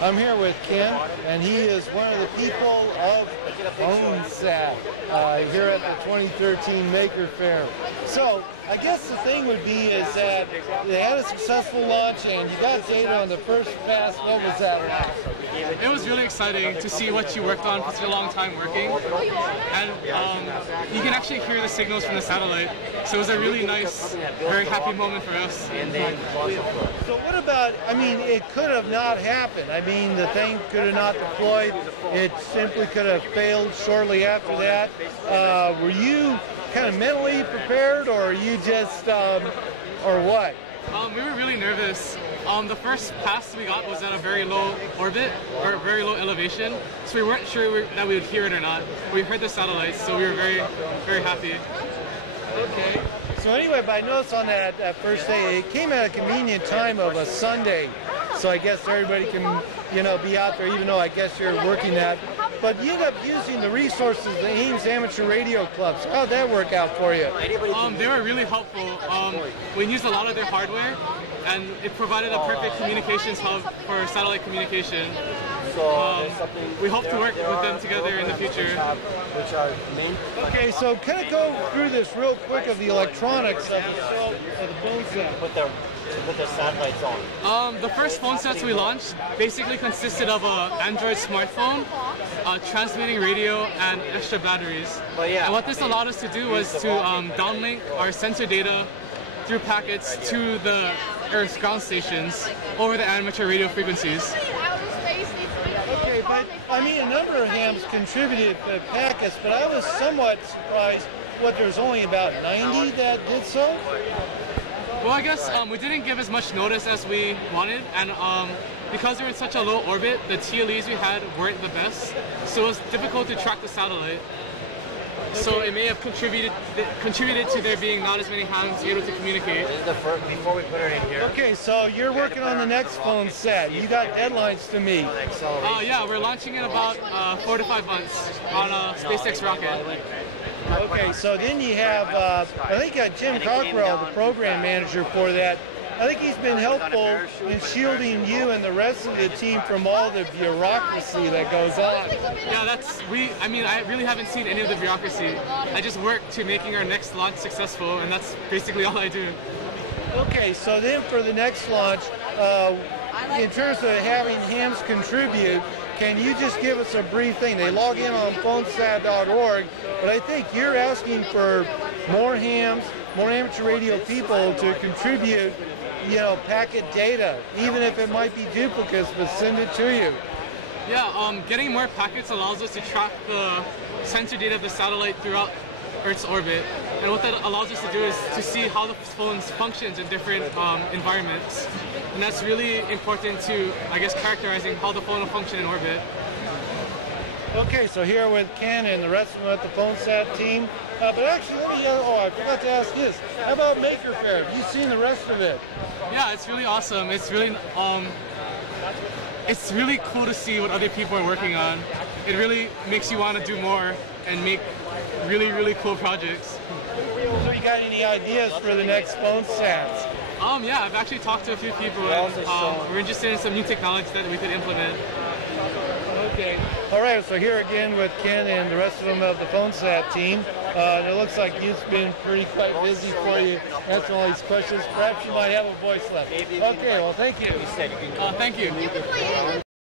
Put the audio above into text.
I'm here with Ken, and he is one of the people of PhoneSat here at the 2013 Maker Faire. So I guess the thing would be is that they had a successful launch and you got data on the first pass. What was that? It was really exciting to see what you worked on for such a long time working, and you can actually hear the signals from the satellite. So it was a really nice, very happy moment for us. So what about, I mean, it could have not happened. I mean, the thing could have not deployed. It simply could have failed shortly after that. Were you kind of mentally prepared, or are you just, or what? We were really nervous. The first pass we got was at a very low orbit, or very low elevation, so we weren't sure that we would hear it or not. We heard the satellites, so we were very, very happy. Okay. So anyway, but I noticed on that first day, it came at a convenient time of a Sunday, so I guess everybody can, you know, be out there, even though I guess you're working that. But you end up using the resources of the Ames Amateur Radio Clubs. How'd that work out for you? They were really helpful. We used a lot of their hardware, and it provided a perfect communications hub for satellite communication. We hope to work with them together in the future. Okay, so kind of go through this real quick of the electronics of the PhoneSat. Put the satellites on. The first phone sets we launched basically consisted of an Android smartphone, transmitting radio, and extra batteries. And what this allowed us to do was to downlink our sensor data through packets to the Earth's ground stations over the amateur radio frequencies. Okay, but I mean, a number of hams contributed to packets, but I was somewhat surprised there's only about 90 that did so? Well, I guess we didn't give as much notice as we wanted, and because we were in such a low orbit, the TLEs we had weren't the best, so it was difficult to track the satellite. So it may have contributed to there being not as many hams able to communicate. This is the first, before we put her in here. Okay, so you're working on the next PhoneSat. You got deadlines to meet. Yeah, we're launching in about 4 to 5 months on a SpaceX rocket. Okay, so then you have, I think Jim Cockrell, the program manager for that. I think he's been helpful in shielding you and the rest of the team from all the bureaucracy that goes on. Yeah, I really haven't seen any of the bureaucracy. I just work to making our next launch successful, and that's basically all I do. Okay, so then for the next launch, in terms of having hams contribute, can you just give us a brief thing? They log in on PhoneSat.org, but I think you're asking for more hams, more amateur radio people to contribute, you know, packet data, even if it might be duplicates, but send it to you. Yeah, getting more packets allows us to track the sensor data of the satellite throughout Earth's orbit. And what that allows us to do is to see how the phone functions in different environments. And that's really important to, I guess, characterizing how the phone will function in orbit. Okay, so here with Ken and the rest of them at the PhoneSat team. But actually, let me, I forgot to ask this. How about Maker Faire? Have you seen the rest of it? Yeah, it's really awesome. It's really cool to see what other people are working on. It really makes you want to do more and make really, really cool projects. So you got any ideas for the next PhoneSats? Yeah, I've actually talked to a few people, and we're interested in some new technologies that we could implement. Okay. All right, so here again with Ken and the rest of them of the PhoneSat team. It looks like it's been quite busy for you answering all these questions. Perhaps you might have a voice left. Okay, well, thank you. Thank you.